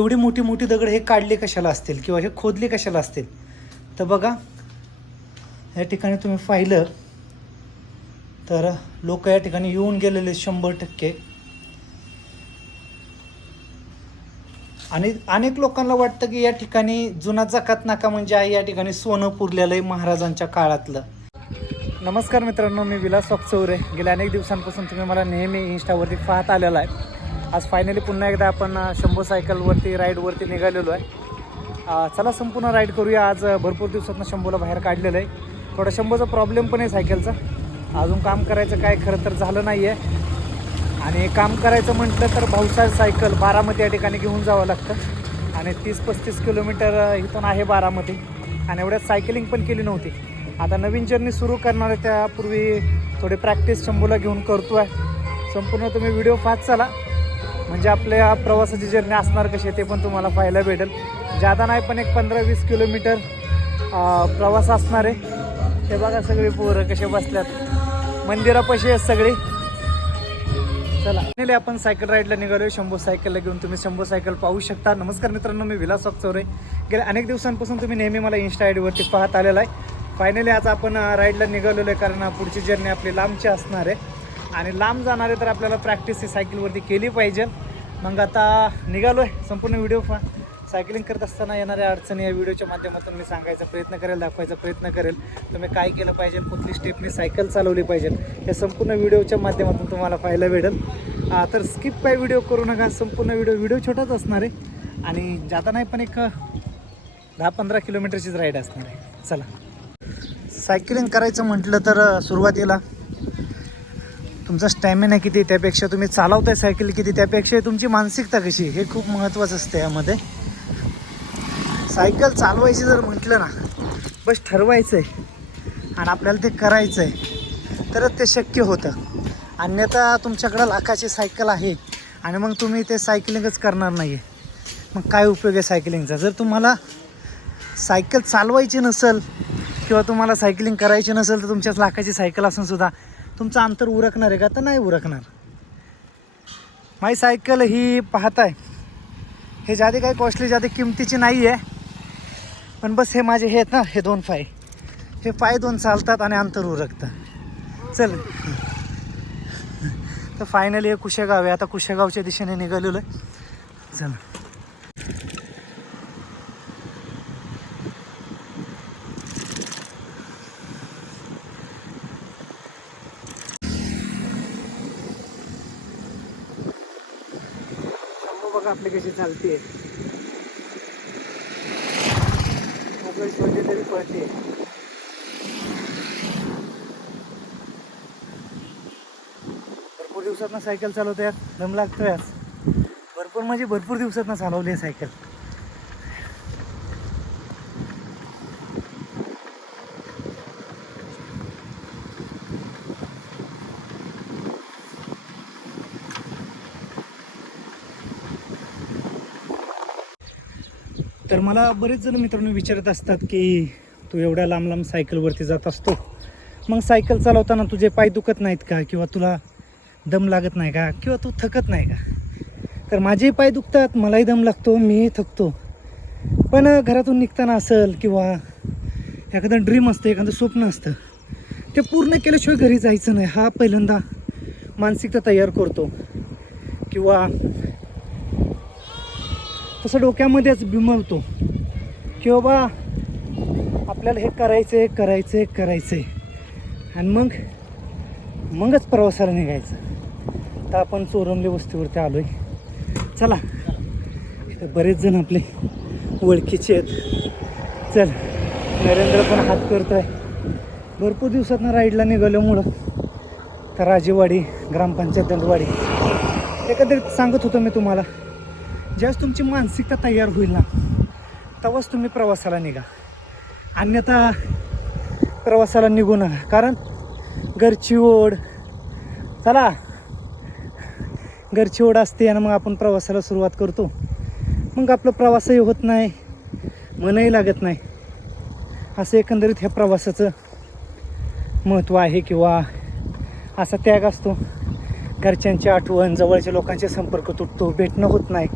एवढी मोठी मोठी दगड हे काढले कशाला असतील किंवा हे खोदले कशाला असतील? तर बघा या ठिकाणी तुम्ही पाहिलं तर लोक या ठिकाणी येऊन गेलेले शंभर टक्के. आणि अनेक लोकांना वाटतं की या ठिकाणी जुना जकात नाका म्हणजे आहे या ठिकाणी सोनं पुरलेलं आहे महाराजांच्या काळातलं. नमस्कार मित्रांनो मी विलास वाकचौरे. गेल्या अनेक दिवसांपासून तुम्ही मला नेहमी इन्स्टावरती पाहत आलेला आहे. आज फायनली पुन्हा एकदा आपण शंभू सायकलवरती राईडवरती निघालेलो आहे. चला संपूर्ण राईड करूया. आज भरपूर दिवसातनं शंभूला बाहेर काढलेलं आहे. थोडा शंभूचा प्रॉब्लेम पण आहे सायकलचा अजून काम करायचं काय खरं तर झालं नाही आहे आणि काम करायचं म्हटलं तर भाऊसाहेब सायकल बारामती या ठिकाणी घेऊन जावं लागतं. आणि तीस पस्तीस किलोमीटर इथून आहे बारामती. आणि एवढ्यात सायकलिंग पण केली नव्हती. आता नवीन जर्नी सुरू करणार आहे त्यापूर्वी थोडी प्रॅक्टिस शंभूला घेऊन करतो आहे संपूर्ण तुम्ही व्हिडिओ फास्ट चला. म्हणजे आपल्या प्रवासाची जर्नी असणार कशी आहे ते पण तुम्हाला पाहायला भेटेल. जादा नाही पण एक पंधरा वीस किलोमीटर प्रवास असणार आहे. हे बघा सगळी पोरं कसे बसल्यात. मंदिरापाशी आहेत सगळी. चला फायनली आपण सायकल राईडला निघालो शंभू सायकलला घेऊन तुम्ही शंभू सायकल पाहू शकता. नमस्कार मित्रांनो मी विलास चौरे गेल्या अनेक दिवसांपासून तुम्ही नेहमी मला इन्स्टा आय डीवरती पाहत आलेला आहे. फायनली आज आपण राईडला निघालेलो आहे कारण पुढची जर्नी आपली लांबची असणार आहे. आणि लांब जाणारे तर आपल्याला प्रॅक्टिस ही सायकलवरती केली पाहिजे. मग आता निघालो आहे संपूर्ण व्हिडिओ पहा. सायकलिंग करत असताना येणाऱ्या अडचणी या व्हिडिओच्या माध्यमातून मी सांगायचा प्रयत्न करेल दाखवायचा प्रयत्न करेल. तुम्ही काय केलं पाहिजे कुठली स्टेपनी सायकल चालवली पाहिजे हे संपूर्ण व्हिडिओच्या माध्यमातून तुम्हाला पाहायला भेटेल. तर स्किप काय व्हिडिओ करू नका संपूर्ण व्हिडिओ व्हिडिओ छोटाच असणार आहे. आणि जाता नाही पण एक दहा पंधरा किलोमीटरचीच राईड असणार आहे. चला. सायकलिंग करायचं म्हटलं तर सुरुवातीला तुमचा स्टॅमिना किती त्यापेक्षा? तुम्ही चालवताय सायकल किती त्यापेक्षा? तुमची मानसिकता कशी हे खूप महत्त्वाचं असतं यामध्ये. सायकल चालवायची जर म्हटलं ना बस ठरवायचं आहे आणि आपल्याला ते करायचं आहे तरच ते शक्य होतं. अन्यथा तुमच्याकडं लाखाची सायकल आहे आणि मग तुम्ही ते सायकलिंगच करणार नाही आहे मग काय उपयोग आहे सायकलिंगचा जर तुम्हाला सायकल चालवायची नसेल किंवा तुम्हाला सायकलिंग करायची नसेल तर तुमच्याच लाखाची सायकल असून सुद्धा तुमचं अंतर उरकणार आहे का? तर नाही उरकणार. माय सायकल ही पाहताय. हे जादे काही कॉस्टली जादे किमतीची नाही आहे पण बस हे माझे हे आहेत ना हे दोन पाय. हे पाय दोन चालतात आणि अंतर उरकतं. चल. तर फायनली हे कुशेगाव आहे. आता कुशेगावच्या दिशेने निघालेलो आहे. चल. आपली कशी चालते मोकळी सोडले तरी पळते भरपूर दिवसात सायकल चालवतो यार दम लागतो यार भरपूर म्हणजे भरपूर दिवसात चालवली आहे सायकल. तर मला बरेच जण मित्रांनो विचारत असतात की तू एवढ्या लांब लांब सायकलवरती जात असतो. मग सायकल चालवताना तुझे पाय दुखत नाहीत का? किंवा तुला दम लागत नाही का? किंवा तू थकत नाही का? तर माझेही पाय दुखतात मलाही दम लागतो मीही थकतो. पण घरातून निघताना असेल किंवा एखादं ड्रीम असतं एखादं स्वप्न असतं ते पूर्ण केल्याशिवाय घरी जायचं नाही. हा पहिल्यांदा मानसिकता तयार करतो. किंवा तसं डोक्यामध्येच बिमवतो की बाबा आपल्याला हे करायचं आहे करायचं आहे करायचं आहे आणि मग मगच प्रवासाला निघायचं. तर आपण चोरमली वस्तीवरती आलो आहे चला. इथं बरेच जण आपले ओळखीचे आहेत. चल. नरेंद्र पण हात करतो आहे भरपूर दिवसातनं राईडला निघाल्यामुळं तर राजेवाडी ग्रामपंचायत दंडवाडी एकंदरीत सांगत होतो मी तुम्हाला ज्यावेळेस तुमची मानसिकता तयार होईल ना तेव्हाच तुम्ही प्रवासाला निघा. अन्यथा प्रवासाला निघू नका. कारण घरची ओढ चला. घरची ओढ असते आणि मग आपण प्रवासाला सुरुवात करतो. मग आपलं प्रवासही होत नाही मनही लागत नाही. असं एकंदरीत ह्या प्रवासाचं महत्त्व आहे किंवा असा त्याग असतो. घरच्यांची आठवण जवळच्या लोकांचे संपर्क तुटतो भेटणं होत नाही.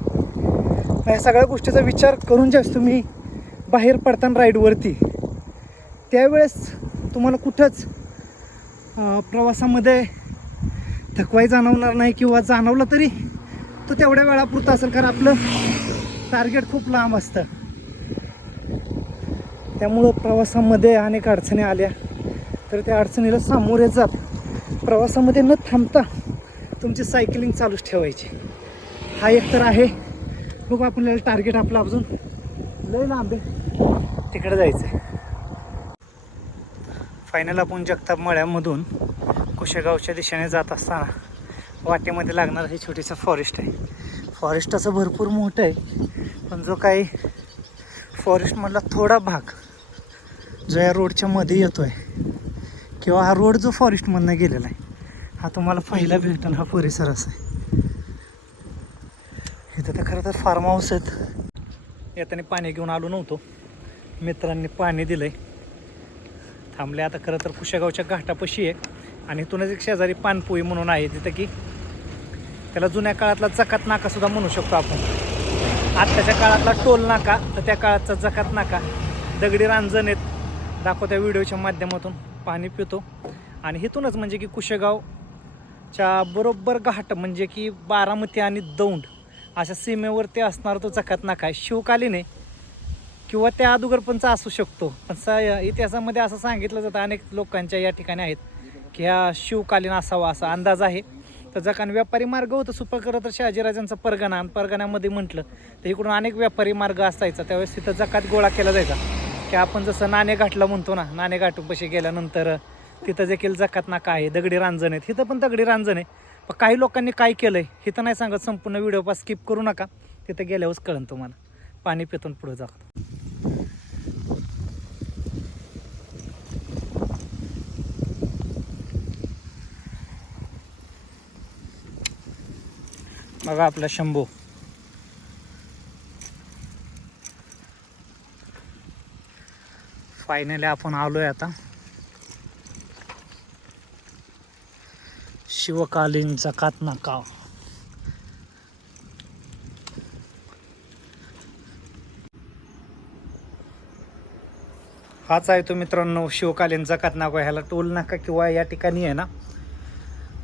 या सगळ्या गोष्टीचा विचार करून ज्यावेळेस तुम्ही बाहेर पडताना राईडवरती त्यावेळेस तुम्हाला कुठंच प्रवासामध्ये थकवाई जाणवणार नाही किंवा जाणवलं तरी तो तेवढ्या वेळापुरता असेल कारण आपलं टार्गेट खूप लांब असतं. त्यामुळं प्रवासामध्ये अनेक अडचणी आल्या. तर त्या अडचणीला सामोरे जात प्रवासामध्ये न थांबता तुमची सायकलिंग चालूच ठेवायची. हा एक तर आहे. बघू आपल्याला टार्गेट आपलं अजून. लय लांब आहे. तिकडे जायचं आहे फायनल आपण जगताप मळ्यामधून कुशेगावच्या दिशेने जात असताना वाटेमध्ये लागणारं हे छोटीसं फॉरेस्ट आहे. फॉरेस्ट असं भरपूर मोठं आहे पण जो काही फॉरेस्टमधला थोडा भाग जो या रोडच्या मध्ये येतो आहे किंवा हा रोड जो फॉरेस्टमधनं गेलेला आहे हा तुम्हाला पहिला भेटन हा परिसर असा आहे. तर फार्म हाऊस आहेत. येताना पाणी घेऊन आलो नव्हतो. मित्रांनी पाणी दिलंय. थांबले आता खरं तर कुशेगावच्या घाटापाशी आहे आणि इथूनच एक शेजारी पानपोई म्हणून आहे तिथं की त्याला जुन्या काळातला जकात नाका सुद्धा म्हणू शकतो आपण. आत्ताच्या काळातला टोल नाका तर त्या काळातचा जकात नाका. दगडी रांजण आहेत. दाखवत्या व्हिडिओच्या माध्यमातून. पाणी पितो. आणि इथूनच म्हणजे की कुशेगावच्या बरोबर घाट म्हणजे की बारामती आणि दौंड. अशा सीमेवरती असणार तो जकात नाका आहे शिवकालीन आहे. किंवा त्या अगोदरपणचा असू शकतो. पण स इतिहासामध्ये असं सांगितलं जातं अनेक लोकांच्या या ठिकाणी आहेत की हा शिवकालीन असावा असा अंदाज आहे. तर जकान व्यापारी मार्ग होतं खरं तर शहाजीराजांचा परगणा. आणि परगण्यामध्ये म्हटलं तर इकडून अनेक व्यापारी मार्ग असायचा. त्यावेळेस तिथं जकात गोळा केला जायचा. की आपण जसं नाणेघाटला म्हणतो ना नाणेघाटूपाशी गेल्यानंतर तिथं देखील जकात नाका आहे दगडी रांजण आहेत. तिथं पण दगडी रांजण आहे. पण काही लोकांनी काय केलं आहे हे तर नाही सांगत संपूर्ण व्हिडिओ पास स्किप करू नका. तिथं गेल्यावरच कळन तुम्हाला. पाणी पितून पुढे जा. बघा आपला शंभू. फायनली आपण आलोय आता. शिवकालीन जकात नाका हाच आहे तो मित्रांनो शिवकालीन जकात नाका ह्याला टोल नाका किंवा या ठिकाणी आहे ना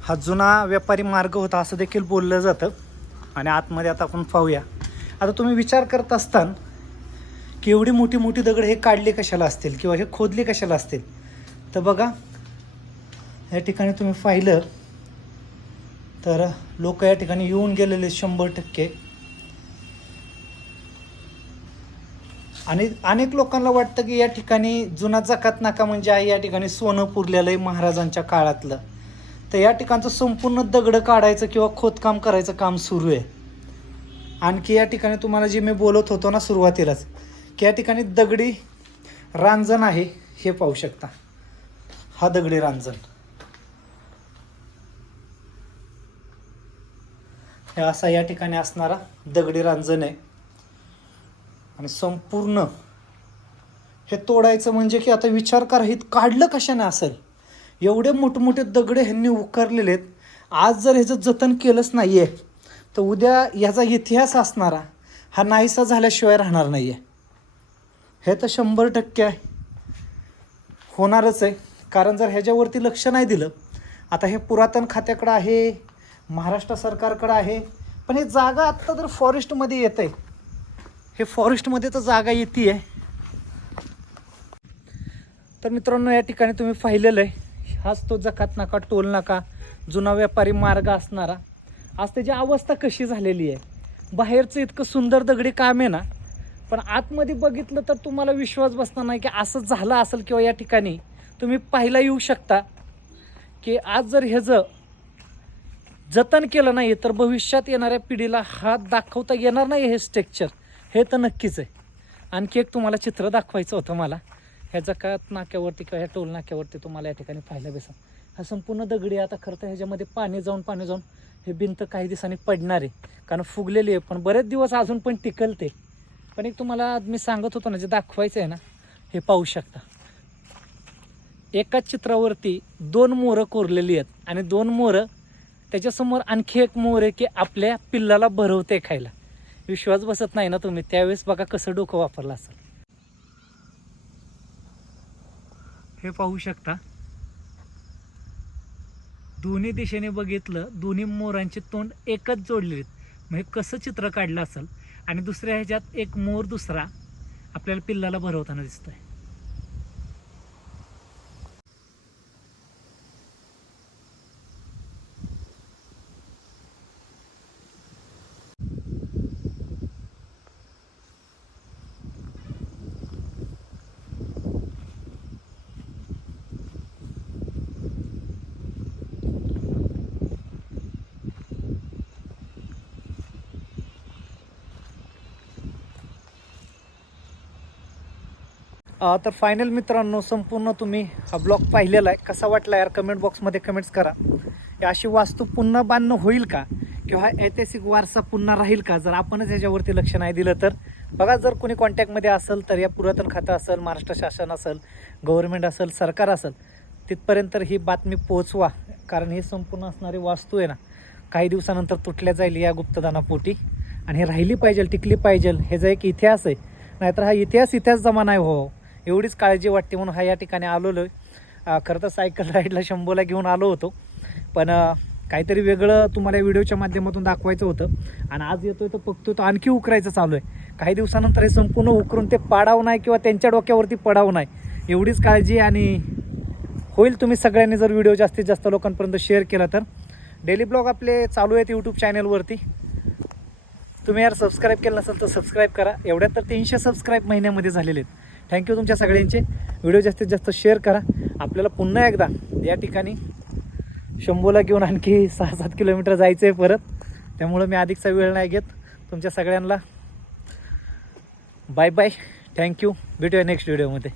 हा जुना व्यापारी मार्ग होता असं देखील बोललं जातं. आणि आतमध्ये आता आपण पाहूया. आता तुम्ही विचार करत असताना की एवढी मोठी मोठी दगड हे काढले कशाला असतील? किंवा हे खोदले कशाला असतील? तर बघा या ठिकाणी तुम्ही पाहिलं तर लोक या ठिकाणी येऊन गेलेले शंभर टक्के. आणि अनेक लोकांना वाटतं की या ठिकाणी जुना जकात नाका म्हणजे आहे या ठिकाणी सोनं पुरलेलं आहे महाराजांच्या काळातलं. तर या ठिकाणचं संपूर्ण दगडं काढायचं किंवा खोदकाम करायचं काम सुरू आहे. आणखी या ठिकाणी तुम्हाला जे मी बोलत होतो ना सुरुवातीलाच की या ठिकाणी दगडी रांजण आहे हे पाहू शकता. हा दगडी रांजण. हे असा या ठिकाणी असणारा दगडी रांजण आहे. आणि संपूर्ण हे तोडायचं म्हणजे की आता विचार करा हे काढलं कशाने असेल? एवढे मोठमोठे दगडे ह्यांनी उकारलेले आहेत. आज जर ह्याचं जतन केलंच नाही आहे तर उद्या ह्याचा इतिहास असणारा हा नाहीसा झाल्याशिवाय राहणार नाही आहे हे तर शंभर टक्के आहे. होणारच आहे. कारण जर ह्याच्यावरती लक्ष नाही दिलं आता हे पुरातन खात्याकडं आहे महाराष्ट्र सरकारकडं आहे पण हे जागा आत्ता जर फॉरेस्टमध्ये येत आहे हे फॉरेस्टमध्ये तर जागा येते आहे तर मित्रांनो या ठिकाणी तुम्ही पाहिलेलं आहे हाच तो जकात नाका टोल नाका जुना व्यापारी मार्ग असणारा. आज त्याची अवस्था कशी झालेली आहे? बाहेरचं इतकं सुंदर दगडी काम आहे ना पण आतमध्ये बघितलं तर तुम्हाला विश्वास बसणार नाही की असं झालं असेल किंवा या ठिकाणी तुम्ही पाहायला येऊ शकता की आज जर ह्याचं जतन केलं नाही तर भविष्यात येणाऱ्या पिढीला हात दाखवता येणार नाही हे स्ट्रक्चर हे तर नक्कीच आहे. आणखी एक तुम्हाला चित्र दाखवायचं होतं मला. ह्या जकात नाक्यावरती किंवा ह्या टोल नाक्यावरती तुम्हाला या ठिकाणी पाहायला बेसा हा संपूर्ण दगडी आता खरं तर ह्याच्यामध्ये पाणी जाऊन पाणी जाऊन हे भिंत काही दिवसांनी पडणार आहे. कारण फुगलेली आहे. पण बरेच दिवस अजून पण टिकल ते पण एक तुम्हाला मी सांगत होतो ना जे दाखवायचं आहे ना हे पाहू शकता. एकाच चित्रावरती दोन मोरं कोरलेली आहेत आणि दोन मोरं त्याच्यासमोर आणखी एक मोर आहे की आपल्या पिल्लाला भरवते खायला. विश्वास बसत नाही ना तुम्ही? त्यावेळेस बघा कसं डोकं वापरलं असेल. हे पाहू शकता. दोन्ही दिशेने बघितलं दोन्ही मोरांचे तोंड एकच जोडलेले आहेत. म्हणजे कसं चित्र काढलं असेल? आणि दुसऱ्या ह्याच्यात एक मोर दुसरा आपल्याला पिल्लाला भरवताना दिसतोय. तर फायनल मित्रांनो संपूर्ण तुम्ही हा ब्लॉग पाहिलेला आहे. कसा वाटला यार? कमेंट बॉक्समध्ये कमेंट्स करा. अशी वास्तू पुन्हा बांधणं होईल का? किंवा ऐतिहासिक वारसा पुन्हा राहील का? जर आपणच याच्यावरती लक्ष नाही दिलं तर? बघा जर कोणी कॉन्टॅक्टमध्ये असेल तर या पुरातन खातं असेल महाराष्ट्र शासन असेल गव्हर्नमेंट असेल सरकार असेल तिथपर्यंत ही बातमी पोहोचवा. कारण ही संपूर्ण असणारी वास्तू आहे ना काही दिवसानंतर तुटल्या जाईल या गुप्तदानापोटी. आणि हे राहिली पाहिजे टिकली पाहिजे हे जो एक इतिहास आहे. नाहीतर हा इतिहास इतिहास जमा नाही हो. एवढीच काळजी वाटते म्हणून हा या ठिकाणी आलेलो. आहे खरं तर सायकल राईडला शंभूला घेऊन आलो होतो. पण काहीतरी वेगळं तुम्हाला व्हिडिओच्या माध्यमातून दाखवायचं होतं. आणि आज येतोय तर बघतोय तर आणखी उकरायचं चालू आहे. काही दिवसानंतर हे संपूर्ण उकरून ते पाडावं नाही किंवा त्यांच्या डोक्यावरती पडावं नाही. एवढीच काळजी आणि होईल तुम्ही सगळ्यांनी जर व्हिडिओ जास्तीत जास्त लोकांपर्यंत शेअर केला तर. डेली ब्लॉग आपले चालू आहेत यूट्यूब चॅनलवरती तुम्ही यार सबस्क्राईब केलं नसेल तर सबस्क्राईब करा. एवढ्यात तर तीनशे सबस्क्राईब महिन्यामध्ये झालेले आहेत. थँक्यू तुमच्या सगळ्यांचे. व्हिडिओ जास्तीत जास्त शेअर करा. आपल्याला पुन्हा एकदा या ठिकाणी शंभूला घेऊन आणखी सहा सात किलोमीटर जायचं आहे परत. त्यामुळं मी अधिकचा वेळ नाही घेत. तुमच्या सगळ्यांना बाय बाय थँक्यू भेटूया नेक्स्ट व्हिडिओमध्ये